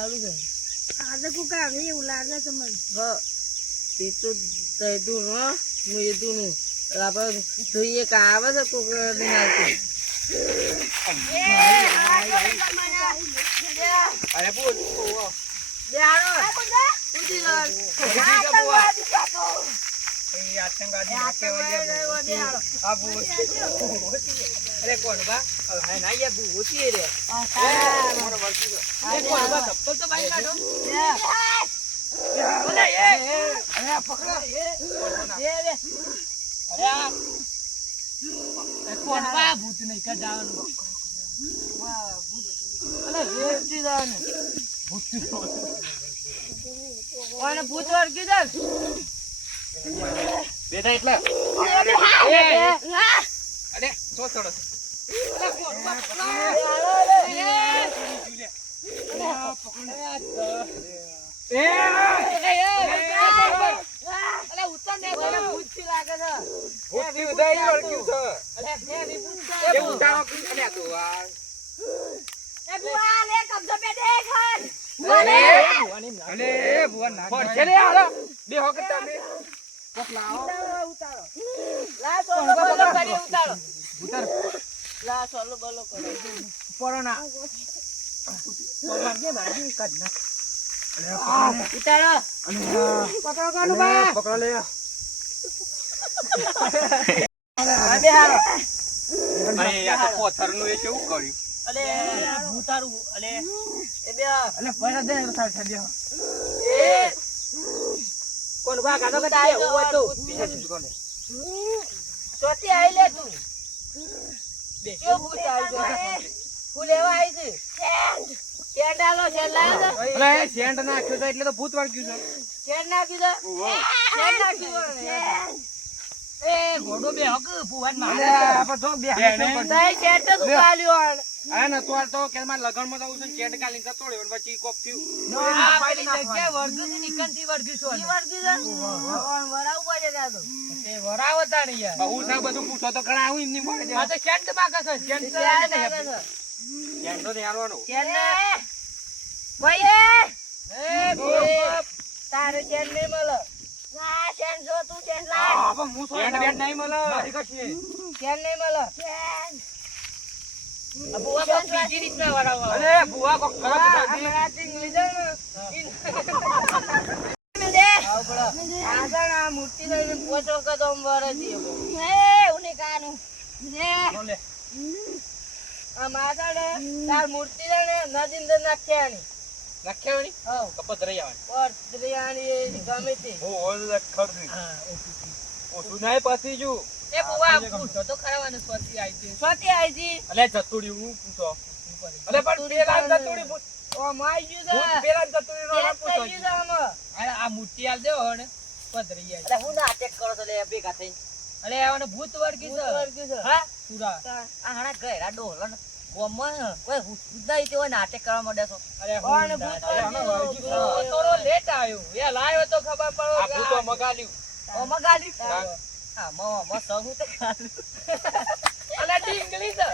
સારું છે આજે કોક આવે એવું લાગે છે મને તે તો દૂર હું એ દૂર આપણે જોઈએ કે આવે છે કોક દિન આવતું અરે બોલ અરે કોણ બા ના યાર ભૂતી રે ચપ્પલ તો બાઈ કાઢો કોણ બા ભૂત નહીં કઢાવાનું ભૂત વર્ગી દે બેટા એટલે અરે સો ચડો પથ્થરનું એ કેવું કર્યું અલે ભૂતારું અલે એ બે અલે પૈસા દે એ કોણ બા કાઢો કે આય હું તો ચોથી આઈ લે તું બે કેવું ભૂત આવી ફૂલ એવા આવી છે સેન્ટ આલો સેન્ટ લાવ્યો અરે સેન્ટ નાખ્યો તો એટલે તો ભૂત વળગ્યું છે સેન્ટ નાખ્યું તો સેન્ટ નાખ્યું એ ઘોડો બે હક ભુવન મારે આપણે તો બે તઈ સેન્ટ તો કાલ્યો આ ન તો તો કે માર લગનમાં જાઉં છું સેન્ટ કાલીન તો તોડ્યો પછી કોક થયું આ પાડી જગ્યા વર્ગુ ની નિકંતી વર્ગુ છો ઈ વર્ગુ છે વરાવ પડે દાદો તે વરાવ હતા ને યાર બહુ સા બધું પૂછો તો કણા આવું એમની પડે આ તો સેન્ટ માં કસો સેન્ટ સેન્ટ તો નેરવાનો સેન્ટ ભાઈ એ બાપ તારે સેન્ટ નહીં મળે ના સેન્ટ જો તું સેન્ટ લાય આ હું સેન્ટ બેન્ટ નહીં મળે મારી કશી સેન્ટ નહીં મળે સેન્ટ અબુઆ કોક બીજી રીતના વરાવ અરે બુઆ કોક ખરાબ આ ઇંગ્લિશ ને દે આવ બડા આસા મૂર્તિ લઈને પોચો કદમ વરજી એ ઉને કાનું ને બોલે આ માતાડે તાર મૂર્તિ લઈને નદી અંદર નાખ્યાની લખ્યાની હા કપત રહી આવવાની ઓર દ્રિયાની ગમે તે ઓ ઓલ ખરદી હા ઓ સુનાય પાછી જો એ બુઆ પૂછો તો ખરાવાને સ્વતી આવી જી અલે જતુડી હું પૂછો અલે પણ પેલા જતુડી પૂછ ઓ માઈ ગયું છે ભૂત પેલા જતુડી નો ના પૂછો અરે આ મૂર્તિ આલ દેવો ને પધરી આવી અરે હું ના અટેક કરો તો લે ભેગા થઈ અરે આને ભૂત વર્ગી છે હા સુરા આ હણા ગયરા ડોલો ને ગોમમાં કોઈ હુદા ઈતે હોય નાટક કરવા માંડે છો અરે હું ભૂત વર્ગી થોડો લેટ આવ્યો એ લાયો તો ખબર પડો આ ભૂતો મગાલ્યું ઓ મગાલી હા મો સહુ તે ખાલું અલે ડીંગલી છે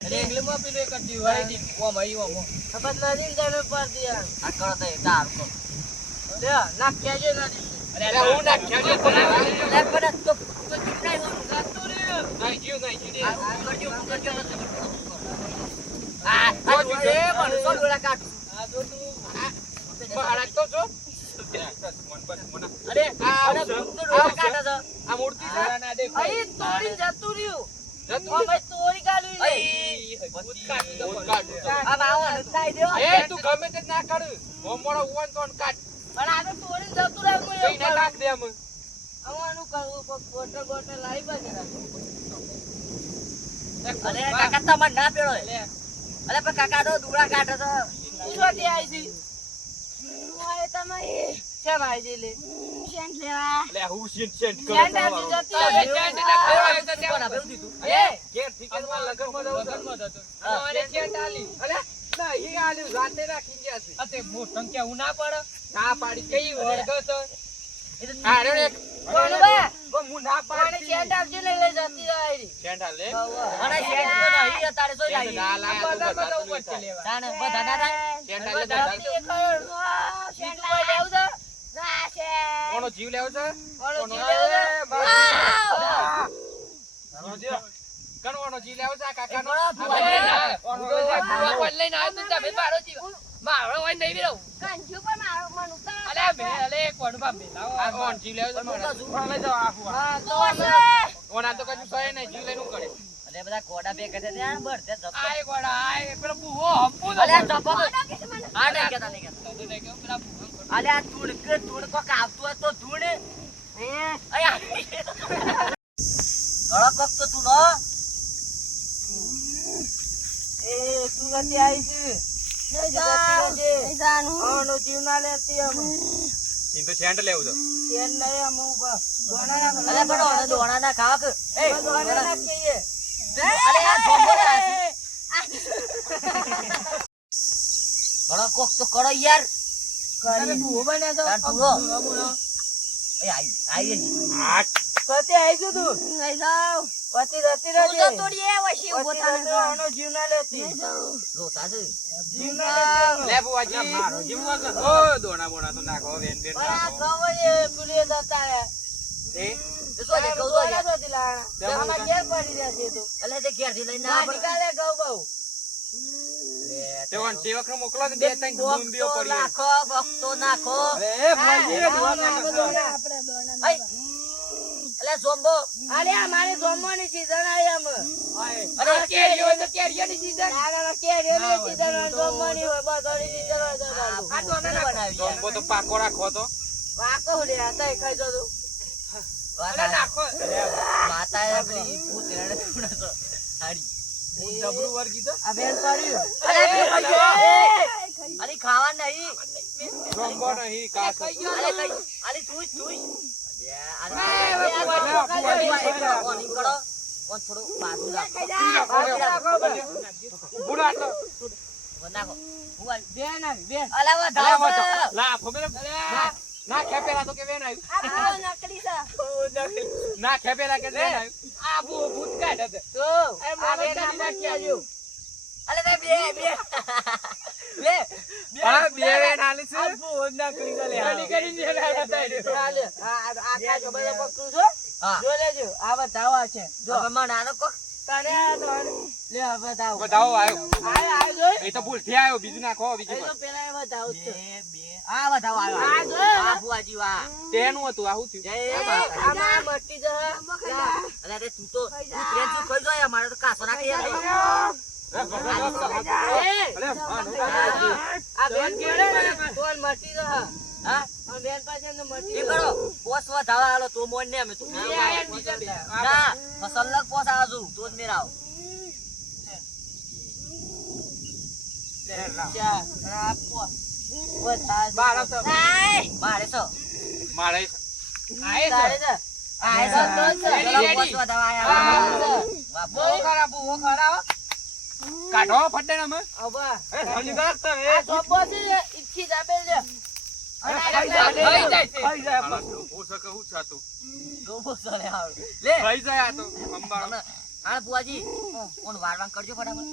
ડીંગલી માં પેલો એક દીવાઈ દી ઓ મઈ ઓ મો ખબર નદી જાને પર દિયા આ કરો તો દાર કો લે નાખ્યા જે નદી અરે હું નાખ્યા જે લે પર તો ચૂટાઈ હોનું ગાતો રે નહીં જીવ આ કરજો આ જો એ પણ સોલડા કાટ આ જો તું મારા તો જો અરે આ કાટા છે આ મૂર્તિ છે ના દેખો અહીં તોડી જતું રહ્યું ઓ ભાઈ તોડી કાઢ્યું ભૂત કાઢ આ બાવન થાય દેવો એ તું ગમે તે ના કાઢ મોમોડો ઉવન તો કાઢ પણ આ તો તોડી જતું રહ્યું હું કઈ ના નાખ દે અમે આવવાનું કરવું બોટલ લાવી બાજે અરે કાકા તમાર ના પેડો અરે પણ કાકા તો દુડા કાઢે છે શું છોટી આવી છે ઓય તમે કેમ આવી છે લે સેન્ટ લેવા લે હું સેન્ટ કરો સેન્ટ આવી જતી અરે સેન્ટ ના ફેરવાય તો તેમાં ના બેઉ દીધું એ કે ઠીક માં લગનમાં હતો અરે સેન્ટ આલી અરે ના ઈ આલ્યું જાતે રાખી ગયા છે અતે મો સંખ્યા હું ના પાડ ના પાડી કઈ વર્ગ તો આ રે કોણ બા તો હું ના પાણી શેઠ આવજો ને લઈ જતી રહી. શેઠ હાલ લે અને શેઠ તો નહીં અત્યારે જોઈ લાવી. ના લાયા તો બધા ઉપર ઉપર લેવા. તાને બધા ના થાય. શેઠ હાલ લે શેઠ કોઈ લેવું છે? ના શેઠ. કોનો જીવ લેવો છે કોનો જીવ લેવો છે? કણવાનો જીવ લેવો છે આ કાકાનો બુવા કોઈ લઈને આવ્યો તો તમે મારો જીવ. મારો હોય નહીં રહું. કંજુ પણ મારો મન ઉતાર. અલે મે અલે કોણ બાપ બેલાવો. આ કોણ જીવ લેવો છે મારા લઈ જાઓ આફુ હા તો ઓના તો કશું સહે નહીં જીવ લઈને કરે અલે બધા કોડા બે કરે ત્યાં બરતે જપ આય કોડા આય પેલો બુવો હંપુ અલે જપ આ નહીં કેતા નહીં કેતા તો નહીં કે પેલા બુવો અલે આ તુડ કો કાવતો હોય તો તુડ અયા અળક તો તું નો એ તું નથી આવી છે નહીં જાનું ઓનો જીવ ના લેતી અમે ઈ તો શેઠ લેવું છે કેન નહીં અમે ઉભા અલે પણ ઓનો દોણા ના ખાક એ દોણા ના કહીએ અલે આ જોબો ઘણો કોક તો કરો યાર તમે ભૂવો બને તો ભૂવો એ આઈ આ પતિ આઈજો તું નહીં જાવ પતિ રતી રહેજે તો તોડીએ વશી ઉભો થાને આનો જીવ ના લેતી લો સાસુ જીવ ના લેતી લે બુવાજી મારો જીવ વગર ઓ દોણા બોણા તો નાખો વેન બેન આ નાખો કવળે પુલિયે જતા હે એ તો જે કહું તો યાર આમાં ઘેર પડી રહેશે તો એટલે તે ઘેર થી લઈને આ નીકાળે ગઉ બહુ તેવન સેવકનો મોકલો કે બે ત્રણ ગુંબીઓ પડી નાખો વખતો નાખો અરે ભાઈ આપણે દોણા. અલે જોમ્બો અલે અમારે જોમ્બોની સીઝન આઈ અમે અરે કેરીઓ તો કેરીઓની સીઝન ના કેરીઓની સીઝન જોમ્બોની હોય બધાની સીઝન હોય આ તો ના બનાવી જોમ્બો તો પાકો રાખો તો પાકો લે આ તઈ ખાઈ જો તું અલે નાખો માતાએ પેલી ભૂતેને સુણા તો હાડી ડબલું વર્ગી તો આ બેન કર્યું અરે ખાવા નહીં જોમ્બો નહીં કાસ અરે કઈ અરે તું ના ખેપેલા તો કે વેન આવ્યું ના ખેપેલા કે વેન આવ્યું આ ભૂત કાઢ હતો હા બે વેન આલી છે ભૂત ના કરી લે આલી કરીને લે બતાવો આવ્યો એ તો ભૂલ થી આવ્યો બીજું નાખો બીજું તેનું હતું આવું થયું મારે તો કાસો નાખી તો મોન ને અમે તું ના સલ્લક પોસ આવજો તો જ મેરાવ કાઢો ફટે ને અમે બુઆજી કોણ વારવાન કરજો ફટાફટ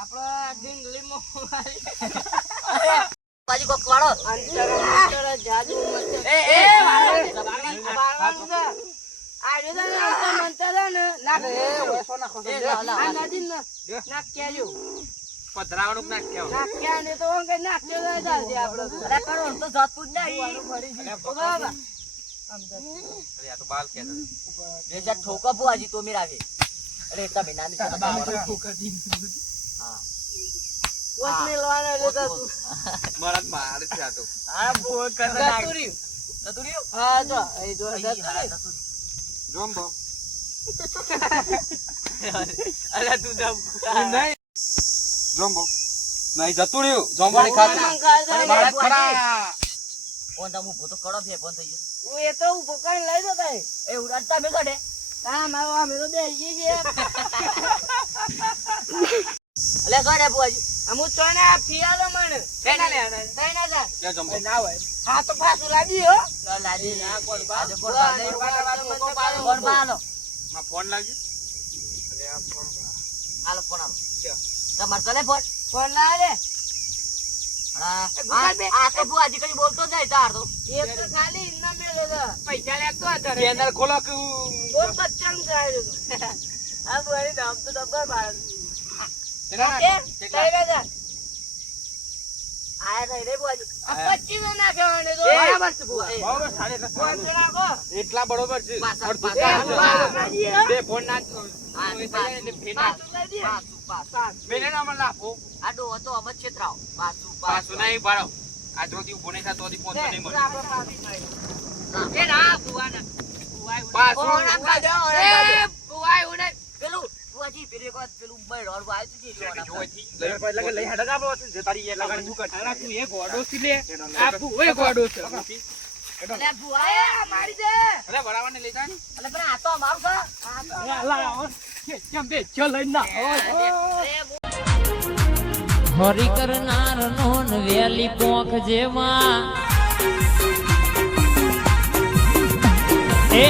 આપડા ડીંગલીમાં બાજી કોક વાળો જાદુ એ પધરાવાનું નાખ્યો ઠોકો બુઆજી તો મેરાવે અરે તમે નાની મારા મારે છે આ તો જોમ્બો અરે તું જમ નહીં જોમ્બો નહીં જતું રહ્યું જોમ્બો ની ખાતું મારા ખરા ઓન તમુ ભૂતો કડો ફે ફોન થઈ ગયો એ તો ઉભો કરીને લઈ દો તાઈ એ ઉડાડતા મે કાઢે હા મારો અમે તો બેસી છે અલે શું રે બુઆજી અમુ છો ને આ ફિયાલો મને શેના લે આના? 3000 લે જમો. ના હોય હા તો પાછું લાવી હો લાજી ના, કોણ બા? આજે કોણ બા નહીં? કોણ બા આલો? માં ફોન લાગ્યો. આલો ફોન આલો. લ્યો. તમાર ચલે ફોન? ફોન લાવે હા. Google pay. આ તો બુઆજી કઈ બોલતો જ નહીં તાર તો. એક તો ખાલી ઇન્ના મેલો છે પૈસા લેતો હતો ચેનલ ખોલો કે બોલ બચ્ચાનું જાય તો આ બોલી નામ તો ડબ્બર બાર કેટલા કે કેટલા? 3000 આયા નહીં રે બુઆજી. આ 25 નાખવાને તો બરાબર છે બુઆ. એ, બરાબર, 5.5 500 નાખો એટલા બરોબર છે. પાછા, અડધું પાછા. ચાલ. લાવી હો બે ફોન ના હા, એટલે ફેર ના. પાછું લાવી પાછું, પાછું. બેને ના મને લાફો. આ ડોહો તો અમર છેતરાવ. પાછું, પાછું નહીં પાડો. આ જોતી ઉભો નહીં થતો હોતી ફોન તો નહીં મળે. આપણે પાછી જાય એ ના બુઆ ના. બુઆ એવું પાછું. નહીં. નાખવા દો એ બુઆ એવું નહીં. પેલું બુઆજી પેલી એક વાર પેલું બૈરો આવ્યું હતું જે જોવાના. જોઈથી. લઈ હેડા ના બોલ જે તારી એ લગાડી મૂક. તારા તું એ ગોડો છે લે. આ ભૂવે ગોડો છે. અલે બુઆ એ મારી દે અરે વરાવાને લઈ જા ને. અલે પણ આ તો અમારું છે. આ તો હરી કરનાર નોન વેલી પોખ જેમાં એ